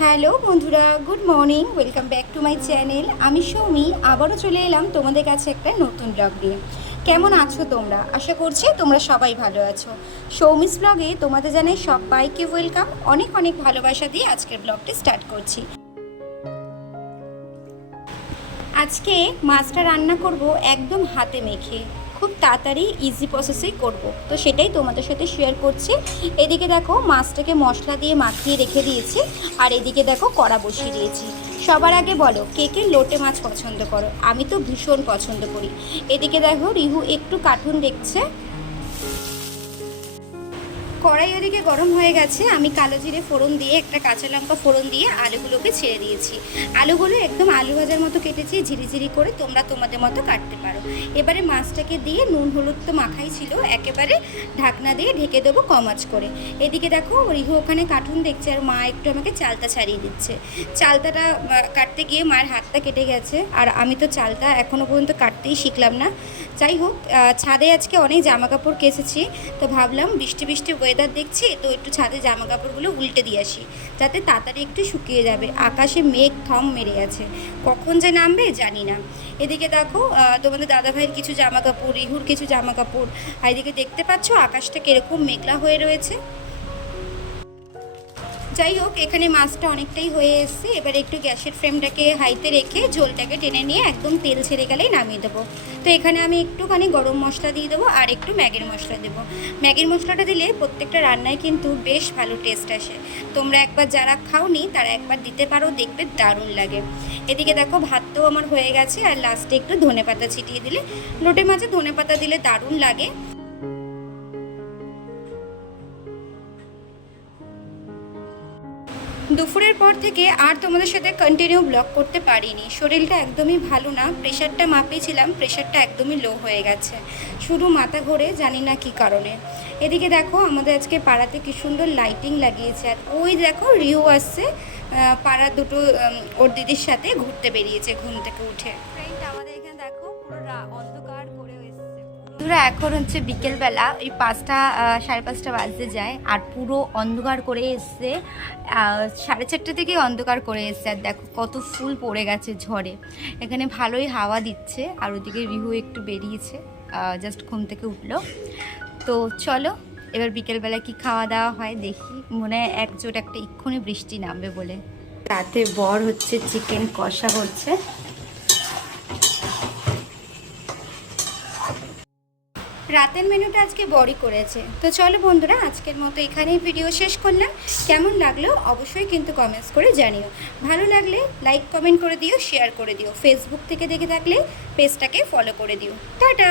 Hello বন্ধুরা, good morning, welcome back to my channel. আমি সৌমি, আবারও চলে এলাম তোমাদের কাছে একটা নতুন ব্লগ নিয়ে। কেমন আছো তোমরা? আশা করছি তোমরা সবাই ভালো আছো। সৌমিস ব্লগে তোমাদের জানাই সবাইকে ওয়েলকাম, অনেক অনেক ভালোবাসা দিয়ে আজকের ব্লগটি স্টার্ট করছি। আজকে মাছটা রান্না করব একদম হাতে মেখে, খুব তাড়াতাড়ি ইজি প্রসেসেই করব, তো সেটাই তোমাদের সাথে শেয়ার করছি। এদিকে দেখো মাছটাকে মশলা দিয়ে মাখিয়ে রেখে দিয়েছি, আর এদিকে দেখো কড়া বসিয়ে দিয়েছি। সবার আগে বলো কে কে লোটে মাছ পছন্দ করো? আমি তো ভীষণ পছন্দ করি। এদিকে দেখো রিহু একটু কার্টুন দেখছে। কড়াই ওদিকে গরম হয়ে গেছে, আমি কালো জিরে ফোড়ন দিয়ে একটা কাঁচা লঙ্কা ফোড়ন দিয়ে আলুগুলোকে ছেড়ে দিয়েছি। আলুগুলো একদম আলু ভাজার মতো কেটেছি, ঝিরিঝিরি করে, তোমরা তোমাদের মতো কাটতে পারো। এবারে মাছটাকে দিয়ে নুন হলুদ তো মাখাই ছিল, একেবারে ঢাকনা দিয়ে ঢেকে দেবো কম আঁচ করে। এদিকে দেখো রিহু ওখানে কার্টুন দেখছে, আর মা একটু আমাকে চালতা ছাড়িয়ে দিচ্ছে। চালতাটা কাটতে গিয়ে মায়ের হাতটা কেটে গেছে, আর আমি তো চালতা এখনও পর্যন্ত কাটতেই শিখলাম না। যাই হোক, ছাদে আজকে অনেক জামা কাপড় কেচেছি, তো ভাবলাম বৃষ্টি বৃষ্টি ওয়েদার দেখছি, তো একটু ছাদে জামা কাপড়গুলো উল্টে দিয়ে আসি, যাতে তাড়াতাড়ি একটু শুকিয়ে যাবে। আকাশে মেঘ থম মেরে আছে, কখন যে নামবে জানি না। এদিকে দেখো তোমাদের দাদাভাইয়ের কিছু জামা কাপড়, রিহুর কিছু জামা কাপড়, আর এদিকে দেখতে পাচ্ছ আকাশটা কীরকম মেঘলা হয়ে রয়েছে। যাই হোক, এখানে মাছটা অনেকটাই হয়ে এসছে। এবারে একটু গ্যাসের ফ্লেমটাকে হাইতে রেখে ঝোলটাকে টেনে নিয়ে একদম তেল ছেড়ে গেলেই নামিয়ে দেবো। তো এখানে আমি একটুখানি গরম মশলা দিয়ে দেবো, আর একটু ম্যাগির মশলা দেবো। ম্যাগির মশলাটা দিলে প্রত্যেকটা রান্নায় কিন্তু বেশ ভালো টেস্ট আসে। তোমরা একবার যারা খাওনি তারা একবার দিতে পারো, দেখবে দারুণ লাগে। এদিকে দেখো ভাতটাও আমার হয়ে গেছে, আর লাস্টে একটু ধনেপাতা ছিটিয়ে দিলে, লোটে মাছে ধনেপাতা দিলে দারুণ লাগে। দুপুরের পর থেকে আর তোমাদের সাথে কন্টিনিউ ব্লগ করতে পারিনি, শরীরটা একদমই ভালো না। প্রেশারটা মাপিয়েছিলাম, প্রেশারটা একদমই লো হয়ে গেছে, শুধু মাথা ঘোরে, জানি না কি কারণে। এদিকে দেখো আমাদের আজকে পাড়াতে কি সুন্দর লাইটিং লাগিয়েছে, আর ওই দেখো রিউ আসছে, পাড়ার দুটো ওর দিদির সাথে ঘুরতে বেরিয়েছে ঘুম থেকে উঠে। আমাদের এখানে দেখো পুরো অন্ধকার করে এসেছে। বন্ধুরা এখন হচ্ছে বিকেলবেলা, ওই 5টা 5:30 বাজতে যায়, আর পুরো অন্ধকার করে এসছে। 4:30 থেকে অন্ধকার করে এসছে, আর দেখো কত ফুল পড়ে গেছে ঝড়ে। এখানে ভালোই হাওয়া দিচ্ছে, আর ওদিকে রিহু একটু বেরিয়েছে, জাস্ট ঘুম থেকে উঠলো। তো চলো এবার বিকেলবেলা কি খাওয়া দাওয়া হয় দেখি। মনে হয় একজোট একটা এক্ষুনি বৃষ্টি নামবে বলে। রাতে বর হচ্ছে চিকেন কষা হচ্ছে। রাতের মেনুটা আজকে বড়ই করেছে। তো চলো বন্ধুরা, আজকের মতো এখানেই ভিডিও শেষ করলাম। কেমন লাগলো অবশ্যই কিন্তু কমেন্টস করে জানিও। ভালো লাগলে লাইক কমেন্ট করে দিও, শেয়ার করে দিও। ফেসবুক থেকে দেখে থাকলে পেজটাকে ফলো করে দিও। টাটা।